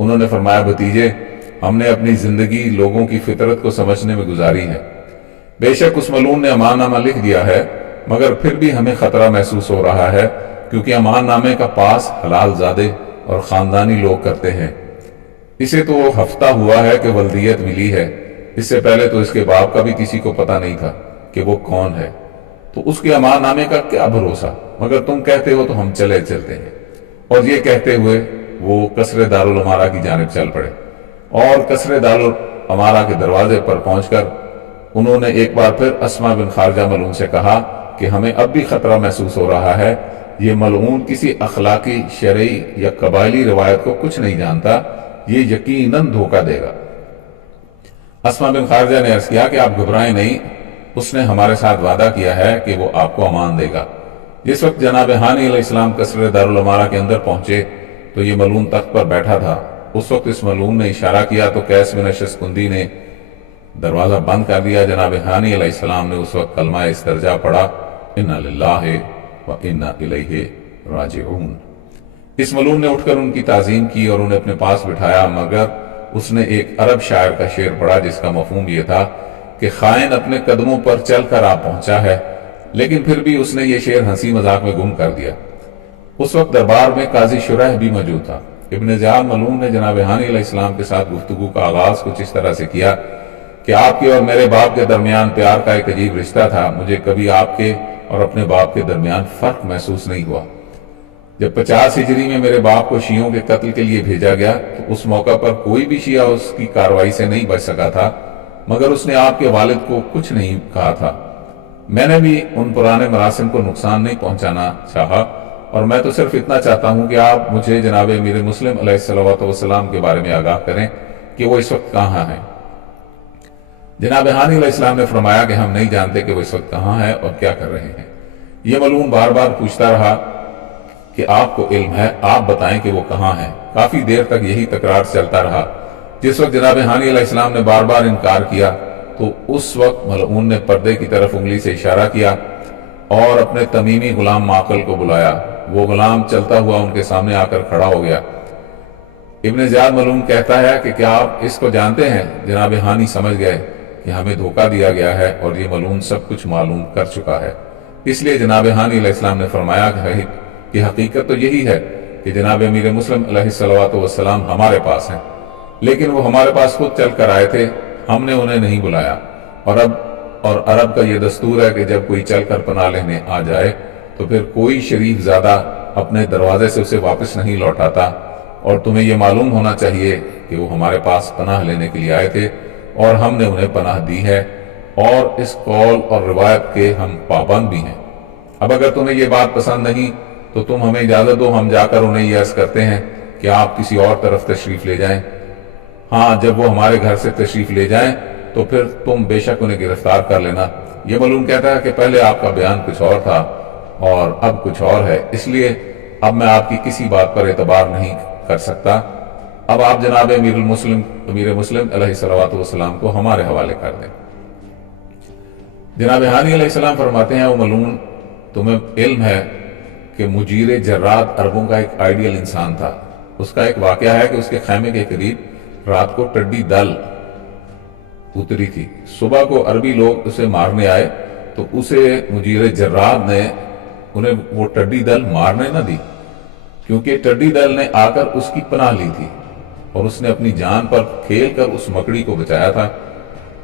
انہوں نے فرمایا بھتیجے، ہم نے اپنی زندگی لوگوں کی فطرت کو سمجھنے میں گزاری ہے۔ بے شک اس ملعون نے امان نامہ لکھ دیا ہے، مگر پھر بھی ہمیں خطرہ محسوس ہو رہا ہے، کیونکہ امان نامے کا پاس حلال زادے اور خاندانی لوگ کرتے ہیں۔ اسے تو ہفتہ ہوا ہے کہ ولدیت ملی ہے، اس سے پہلے تو اس کے باپ کا بھی کسی کو پتہ نہیں تھا کہ وہ کون ہے، تو اس کے امان نامے کا کیا بھروسہ، مگر تم کہتے ہو تو ہم چلتے ہیں۔ اور یہ کہتے ہوئے وہ قصر دارالعمارہ کی جانب چل پڑے، اور قصر دارالعمارہ کے دروازے پر پہنچ کر انہوں نے ایک بار پھر اسما بن خارجہ ملعون سے کہا کہ ہمیں اب بھی خطرہ محسوس ہو رہا ہے، یہ ملعون کسی اخلاقی، شرعی یا قبائلی روایت کو کچھ نہیں جانتا، یہ یقیناً دھوکہ دے گا۔ اسما بن خارجہ نے عرض کیا کہ آپ گھبرائیں نہیں، اس نے ہمارے ساتھ وعدہ کیا ہے کہ وہ آپ کو امان دے گا۔ جس وقت جناب ہانی علیہ السلام قصر دارالعمارہ کے اندر پہنچے تو یہ ملعون تخت پر بیٹھا تھا۔ اس وقت اس ملعون نے اشارہ کیا تو قیس بن اشعث نے دروازہ بند کر دیا۔ جناب ہانی علیہ السلام نے اس وقت کلمہ استرجاع پڑھا، انا للہ و انا الیہ راجعون۔ اس ملعون نے اٹھ کر ان کی تعظیم کی اور انہیں اپنے پاس بٹھایا، مگر اس نے ایک عرب شاعر کا شعر پڑھا جس کا مفہوم یہ تھا کہ خائن اپنے قدموں پر چل کر آ پہنچا ہے، لیکن پھر بھی اس نے یہ شعر ہنسی مذاق میں گم کر دیا۔ اس وقت دربار میں قاضی شرح بھی موجود تھا۔ ابن زیاد ملعون نے جناب ہانی علیہ السلام کے ساتھ گفتگو کا آغاز کچھ اس طرح سے کیا کہ آپ کے اور میرے باپ کے درمیان پیار کا ایک عجیب رشتہ تھا، مجھے کبھی آپ کے اور اپنے باپ کے درمیان فرق محسوس نہیں ہوا۔ جب 50 ہجری میں میرے باپ کو شیعوں کے قتل کے لیے بھیجا گیا تو اس موقع پر کوئی بھی شیعہ اس کی کارروائی سے نہیں بچ سکا تھا، مگر اس نے آپ کے والد کو کچھ نہیں کہا تھا۔ میں نے بھی ان پرانے مراسم کو نقصان نہیں پہنچانا چاہا، اور میں تو صرف اتنا چاہتا ہوں کہ آپ مجھے جناب امیر مسلم علیہ السلام کے بارے میں آگاہ کریں کہ وہ اس وقت کہاں ہیں۔ جناب ہانی علیہ السلام نے فرمایا کہ ہم نہیں جانتے کہ وہ اس وقت کہاں ہے اور کیا کر رہے ہیں۔ یہ ملعون بار بار پوچھتا رہا کہ آپ کو علم ہے، آپ بتائیں کہ وہ کہاں ہیں۔ کافی دیر تک یہی تکرار چلتا رہا۔ جس وقت جناب ہانی علیہ السلام نے بار بار انکار کیا تو اس وقت ملعون نے پردے کی طرف انگلی سے اشارہ کیا اور اپنے تمیمی غلام معقل کو بلایا۔ وہ غلام چلتا ہوا ان کے سامنے آ کر کھڑا ہو گیا۔ ابن زیاد ملعون کہتا ہے کہ کیا آپ اس کو جانتے ہیں؟ جناب ہانی سمجھ گئے کہ ہمیں دھوکہ دیا گیا ہے اور یہ ملعون سب کچھ معلوم کر چکا ہے۔ اس لیے جناب ہانی علیہ السلام نے فرمایا کہ حقیقت تو یہی ہے کہ جناب امیر مسلم علیہ السلام ہمارے پاس ہیں، لیکن وہ ہمارے پاس خود چل کر آئے تھے، ہم نے انہیں نہیں بلایا۔ اور عرب کا یہ دستور ہے کہ جب کوئی چل کر پناہ لینے آ جائے تو پھر کوئی شریف زادہ اپنے دروازے سے اسے واپس نہیں لوٹاتا، اور تمہیں یہ معلوم ہونا چاہیے کہ وہ ہمارے پاس پناہ لینے کے لیے آئے تھے اور ہم نے انہیں پناہ دی ہے، اور اس قول اور روایت کے ہم پابند بھی ہیں۔ اب اگر تمہیں یہ بات پسند نہیں تو تم ہمیں اجازت دو، ہم جا کر انہیں یہ عرض کرتے ہیں کہ آپ کسی اور طرف تشریف لے جائیں۔ ہاں، جب وہ ہمارے گھر سے تشریف لے جائیں تو پھر تم بے شک انہیں گرفتار کر لینا۔ یہ ملعون کہتا ہے کہ پہلے آپ کا بیان کچھ اور تھا اور اب کچھ اور ہے، اس لیے اب میں آپ کی کسی بات پر اعتبار نہیں کر سکتا۔ اب آپ جناب امیر مسلم علیہ السلام کو ہمارے حوالے کر دیں۔ جناب ہانی علیہ السلام فرماتے ہیں، وہ ملعون، تمہیں علم ہے کہ مجیر جراد عربوں کا ایک آئیڈیل انسان تھا۔ اس کا ایک واقعہ ہے کہ اس کے خیمے کے قریب رات کو ٹڈی دل اتری تھی۔ صبح کو عربی لوگ اسے مارنے آئے تو اسے مجیر جراد نے انہیں وہ ٹڈی دل مارنے نہ دی، کیونکہ ٹڈی دل نے آ کر اس کی پناہ لی تھی اور اس نے اپنی جان پر کھیل کر اس مکڑی کو بچایا تھا،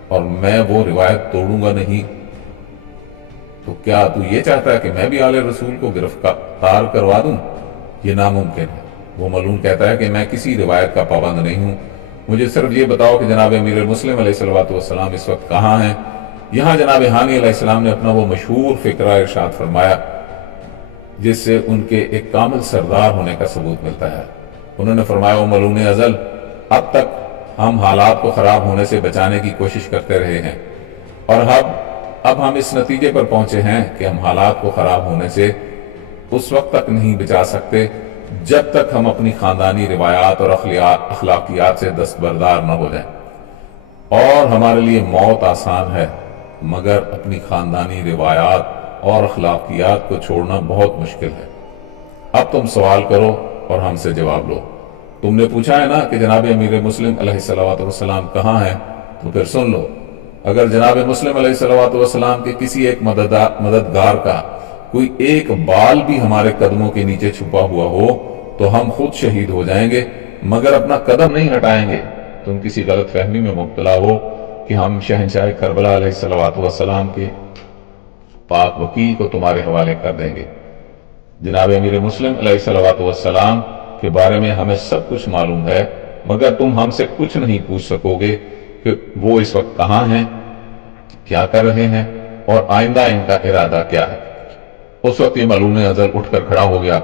اور میں وہ روایت توڑوں گا نہیں۔ تو کیا تو یہ چاہتا ہے کہ میں بھی آل رسول کو گرفتار کروا دوں؟ یہ ناممکن ہے۔ وہ ملعون کہتا ہے کہ میں کسی روایت کا پابند نہیں ہوں، مجھے صرف یہ بتاؤ کہ جناب امیر مسلم علیہ السلام اس وقت کہاں ہیں۔ یہاں جناب ہانی علیہ السلام نے اپنا وہ مشہور فقرہ ارشاد فرمایا جس سے ان کے ایک کامل سردار ہونے کا ثبوت ملتا ہے۔ انہوں نے فرمایا، وہ ملعون ازل، اب تک ہم حالات کو خراب ہونے سے بچانے کی کوشش کرتے رہے ہیں، اور اب ہم اس نتیجے پر پہنچے ہیں کہ ہم حالات کو خراب ہونے سے اس وقت تک نہیں بچا سکتے جب تک ہم اپنی خاندانی روایات اور اخلاقیات سے دستبردار نہ ہو جائیں، اور ہمارے لیے موت آسان ہے مگر اپنی خاندانی روایات اور اخلاقیات کو چھوڑنا بہت مشکل ہے۔ اب تم سوال کرو اور ہم سے جواب لو، تم نے پوچھا ہے نا کہ جناب امیر مسلم علیہ الصلوۃ والسلام کہاں ہیں، تو پھر سن لو، اگر جناب مسلم علیہ الصلوۃ والسلام کے کسی ایک مددگار کا کوئی ایک بال بھی ہمارے قدموں کے نیچے چھپا ہوا ہو تو ہم خود شہید ہو جائیں گے، مگر اپنا قدم نہیں ہٹائیں گے۔ تم کسی غلط فہمی میں مبتلا ہو کہ ہم شہنشاہ کربلا علیہ الصلوۃ والسلام کے پاک وکیل کو تمہارے حوالے کر دیں گے۔ جناب امیر مسلم علیہ الصلوۃ والسلام کے بارے میں ہمیں سب کچھ معلوم ہے، مگر تم ہم سے کچھ نہیں پوچھ سکو گے کہ وہ اس وقت کہاں ہیں، کیا کر رہے ہیں، اور آئندہ ان کا ارادہ کیا ہے۔ اس وقت یہ ملعون ازل اٹھ کر کھڑا ہو گیا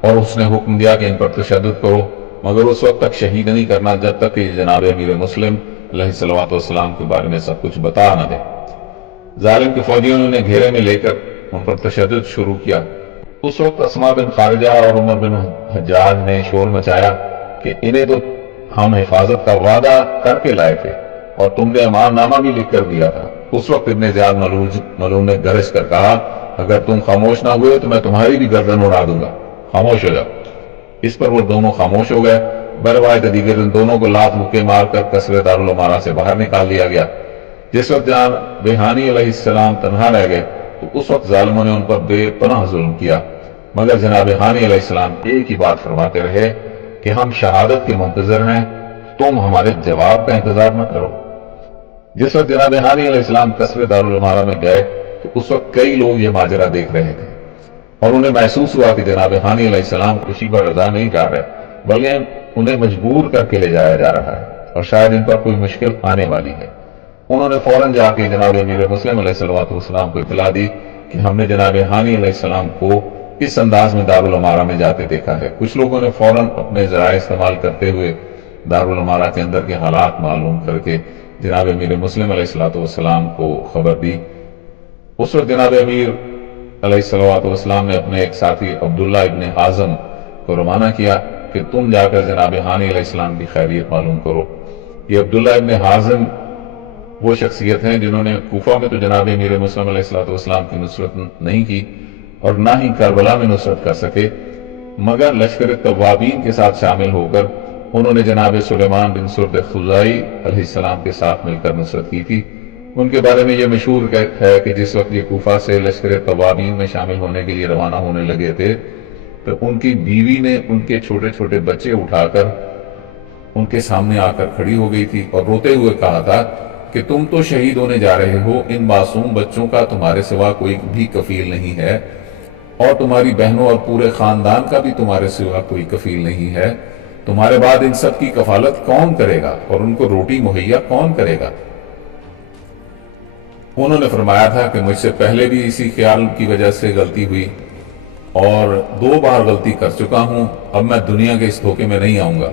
اور اس نے حکم دیا کہ ان پر تشدد کرو، مگر اس وقت تک شہید نہیں کرنا جب تک کہ جناب امیر مسلم علیہ الصلوۃ والسلام کے بارے میں سب کچھ بتا نہ دے۔ ظالم کے فوجیوں نے گھیرے میں لے کر ان پر تشدد شروع کیا۔ اس وقت اسما بن خارجہ اور عمر بن حجاج نے شور مچایا کہ انہیں تو ہم حفاظت کا وعدہ کر کے لائے تھے اور تم نے امان نامہ بھی لکھ کر دیا تھا۔ اس وقت ابن زیاد ملعون نے گرج کر کہا، اگر تم خاموش نہ ہوئے تو میں تمہاری بھی گردن اڑا دوں گا، خاموش ہو جاؤ۔ اس پر وہ دونوں خاموش ہو گئے۔ بروایت دیگر ان دونوں کو لات مکے مار کر قصر دارالعمارہ سے باہر نکال دیا گیا۔ جس وقت جناب ہانی علیہ السلام تنہا رہ گئے تو اس وقت ظالموں نے ان پر بے پناہ ظلم کیا، مگر جناب ہانی علیہ السلام ایک ہی بات فرماتے رہے کہ ہم شہادت کے منتظر ہیں، تم ہمارے جواب کا انتظار نہ کرو۔ جس وقت جناب ہانی علیہ السلام قصر دارالعمارہ میں گئے تو اس وقت کئی لوگ یہ ماجرا دیکھ رہے تھے اور انہیں محسوس ہوا کہ جناب ہانی علیہ السلام خوشی پر رضا نہیں جا رہے بلکہ انہیں مجبور کر کے لے جایا جا رہا ہے اور شاید ان پر کوئی مشکل آنے والی ہے۔ انہوں نے فوراً جا کے جناب امیر مسلم علیہ الصلوۃ والسلام کو اطلاع دی کہ ہم نے جناب ہانی علیہ السلام کو اس انداز میں دارالعمارہ میں جاتے دیکھا ہے۔ کچھ لوگوں نے فوراً اپنے ذرائع استعمال کرتے ہوئے دارالعمارہ کے اندر کے حالات معلوم کر کے جناب امیر مسلم علیہ الصلوۃ والسلام کو خبر دی۔ اس وقت جناب امیر علیہ الصلوۃ والسلام نے اپنے ایک ساتھی عبداللہ ابن حازم کو روانہ کیا کہ تم جا کر جناب ہانی علیہ السلام کی خیریت معلوم کرو۔ یہ عبداللہ ابن حازم وہ شخصیت ہیں جنہوں نے کوفہ میں تو جناب امیر مسلم علیہ الصلوۃ والسلام کی نصرت نہیں کی اور نہ ہی کربلا میں نصرت کر سکے، مگر لشکر توابین کے ساتھ شامل ہو کر انہوں نے جناب سلیمان بن سرد خزائی علیہ السلام کے ساتھ مل کر نصرت کی تھی۔ ان کے بارے میں یہ مشہور ہے کہ جس وقت یہ کوفہ سے لشکر توابین میں شامل ہونے کے لیے روانہ ہونے لگے تھے تو ان کی بیوی نے ان کے چھوٹے چھوٹے بچے اٹھا کر ان کے سامنے آ کر کھڑی ہو گئی تھی اور روتے ہوئے کہا تھا کہ تم تو شہید ہونے جا رہے ہو، ان معصوم بچوں کا تمہارے سوا کوئی بھی کفیل نہیں ہے اور تمہاری بہنوں اور پورے خاندان کا بھی تمہارے سوا کوئی کفیل نہیں ہے، تمہارے بعد ان سب کی کفالت کون کرے گا اور ان کو روٹی مہیا کون کرے گا؟ انہوں نے فرمایا تھا کہ مجھ سے پہلے بھی اسی خیال کی وجہ سے غلطی ہوئی اور 2 بار غلطی کر چکا ہوں، اب میں دنیا کے اس دھوکے میں نہیں آؤں گا،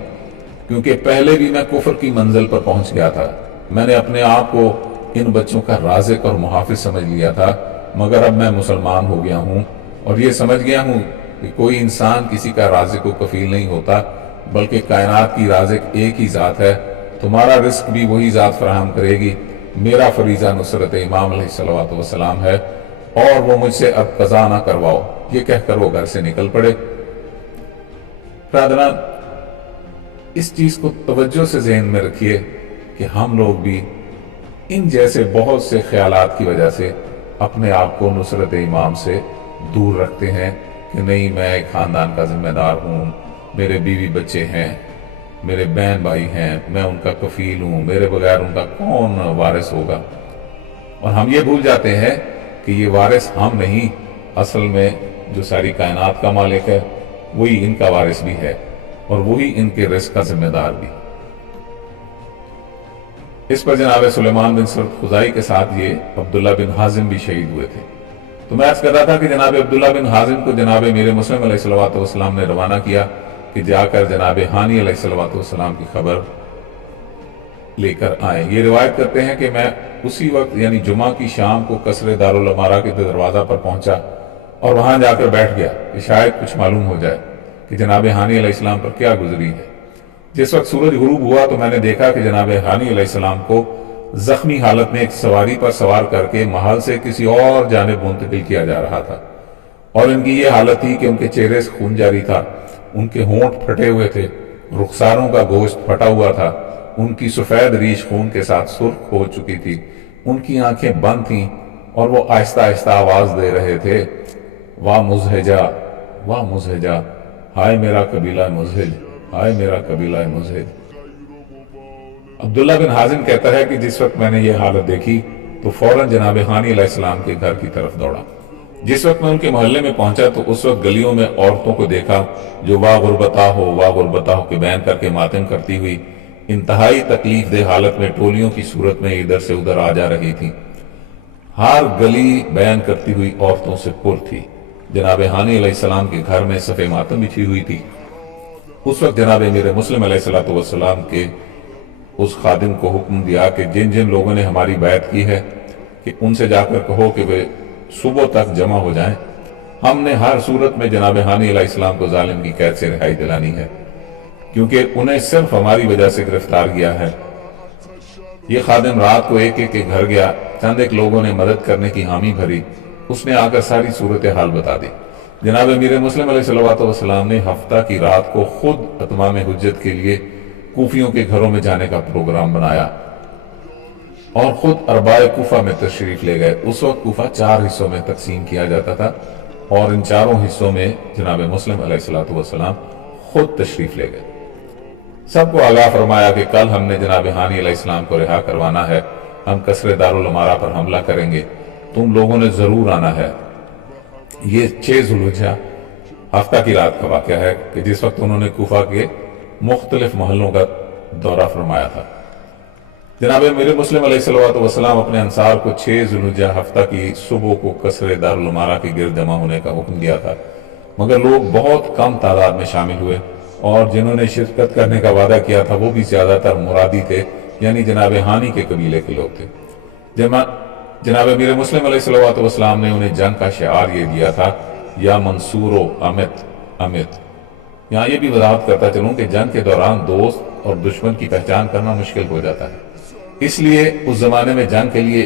کیونکہ پہلے بھی میں کفر کی منزل پر پہنچ گیا تھا۔ میں نے اپنے آپ کو ان بچوں کا رازق اور محافظ سمجھ لیا تھا، مگر اب میں مسلمان ہو گیا ہوں اور یہ سمجھ گیا ہوں کہ کوئی انسان کسی کا رازق و کفیل نہیں ہوتا بلکہ کائنات کی رازق ایک ہی ذات ہے، تمہارا رزق بھی وہی ذات فراہم کرے گی، میرا فریضہ نصرت امام علیہ الصلوۃ والسلام ہے اور وہ مجھ سے اب قضا نہ کرواؤ۔ یہ کہہ کر وہ گھر سے نکل پڑے۔ برادران، اس چیز کو توجہ سے ذہن میں رکھیے کہ ہم لوگ بھی ان جیسے بہت سے خیالات کی وجہ سے اپنے آپ کو نصرت امام سے دور رکھتے ہیں کہ نہیں، میں ایک خاندان کا ذمہ دار ہوں، میرے بیوی بچے ہیں، میرے بہن بھائی ہیں، میں ان کا کفیل ہوں، میرے بغیر ان کا کون وارث ہوگا؟ اور ہم یہ بھول جاتے ہیں کہ یہ وارث ہم نہیں، اصل میں جو ساری کائنات کا مالک ہے وہی ان کا وارث بھی ہے اور وہی ان کے رزق کا ذمہ دار بھی۔ اس پر جناب سلیمان بن سرد خزائی کے ساتھ یہ عبداللہ بن حازم بھی شہید ہوئے تھے۔ تو میں عرض کر رہا تھا کہ جناب عبداللہ بن حازم کو جناب امیر مسلم علیہ الصلوۃ والسلام نے روانہ کیا کہ جا کر جناب ہانی علیہ الصلوۃ والسلام کی خبر لے کر آئیں۔ یہ روایت کرتے ہیں کہ میں اسی وقت یعنی جمعہ کی شام کو قصر دارالعمارہ کے دروازہ پر پہنچا اور وہاں جا کر بیٹھ گیا کہ شاید کچھ معلوم ہو جائے کہ جناب ہانی علیہ السلام پر کیا گزری ہے۔ جس وقت سورج غروب ہوا تو میں نے دیکھا کہ جناب ہانی علیہ السلام کو زخمی حالت میں ایک سواری پر سوار کر کے محل سے کسی اور جانب منتقل کیا جا رہا تھا اور ان کی یہ حالت تھی کہ ان کے چہرے سے خون جاری تھا، ان کے ہونٹ پھٹے ہوئے تھے، رخساروں کا گوشت پھٹا ہوا تھا، ان کی سفید ریش خون کے ساتھ سرخ ہو چکی تھی، ان کی آنکھیں بند تھیں اور وہ آہستہ آہستہ آواز دے رہے تھے، واہ مزہجہ، واہ مزہجہ، ہائے میرا قبیلہ مزہج، ہائے میرا قبیلہ مزہج۔ عبداللہ بن حازم کہتا ہے کہ جس وقت میں نے یہ حالت دیکھی تو فوراً جناب ہانی علیہ السلام کے گھر کی طرف دوڑا۔ جس وقت میں ان کے محلے میں پہنچا تو اس وقت گلیوں میں عورتوں کو دیکھا جو واہ غربتا ہو کے بیان کر کے ماتم کرتی ہوئی انتہائی تکلیف دہ حالت میں ٹولیوں کی صورت میں ادھر سے ادھر آ جا رہی تھی۔ ہر گلی بیان کرتی ہوئی عورتوں سے پر تھی۔ جناب ہانی علیہ السلام کے گھر میں صف ماتم بچھی ہوئی تھی۔ اس وقت جناب امیر مسلم علیہ السلام کے اس خادم کو حکم دیا کہ جن جن لوگوں نے ہماری بیعت کی ہے کہ ان سے جا کر کہو کہ وہ صبح تک جمع ہو جائیں، ہم نے ہر صورت میں جناب ہانی علیہ السلام کو ظالم کی قید سے رہائی دلانی ہے، کیونکہ انہیں صرف ہماری وجہ سے گرفتار کیا ہے۔ یہ خادم رات کو ایک ایک کے گھر گیا، چند ایک لوگوں نے مدد کرنے کی حامی بھری، اس نے آ کر ساری صورتحال بتا دی۔ جناب امیر مسلم علیہ السلام نے ہفتہ کی رات کو خود اتمام حجت کے لیے کوفیوں کے گھروں میں جانے کا پروگرام بنایا اور خود اربائے کوفہ میں تشریف لے گئے۔ اس وقت کوفہ 4 حصوں میں تقسیم کیا جاتا تھا اور ان 4 حصوں میں جناب مسلم علیہ السلام خود تشریف لے گئے۔ سب کو آگاہ فرمایا کہ کل ہم نے جناب ہانی علیہ السلام کو رہا کروانا ہے، ہم قصر دارالامارہ پر حملہ کریں گے، تم لوگوں نے ضرور آنا ہے۔ یہ 6 ذوالحجہ ہفتہ کی رات کا واقعہ ہے کہ جس وقت انہوں نے کوفہ کے مختلف محلوں کا دورہ فرمایا تھا۔ جناب امیر مسلم علیہ السلام اپنے انصار کو 6 ذوالحجہ ہفتہ کی صبح کو قصر دارالامارہ کے گرد جمع ہونے کا حکم دیا تھا، مگر لوگ بہت کم تعداد میں شامل ہوئے اور جنہوں نے شرکت کرنے کا وعدہ کیا تھا وہ بھی زیادہ تر مرادی تھے، یعنی جناب ہانی کے قبیلے کے لوگ تھے۔ جناب امیر مسلم علیہ السلام نے انہیں جنگ کا شعار یہ دیا تھا، یا منصور و امت امت۔ یہاں یہ بھی وضاحت کرتا چلوں کہ جنگ کے دوران دوست اور دشمن کی پہچان کرنا مشکل ہو جاتا ہے، اس لیے اس زمانے میں جنگ کے لیے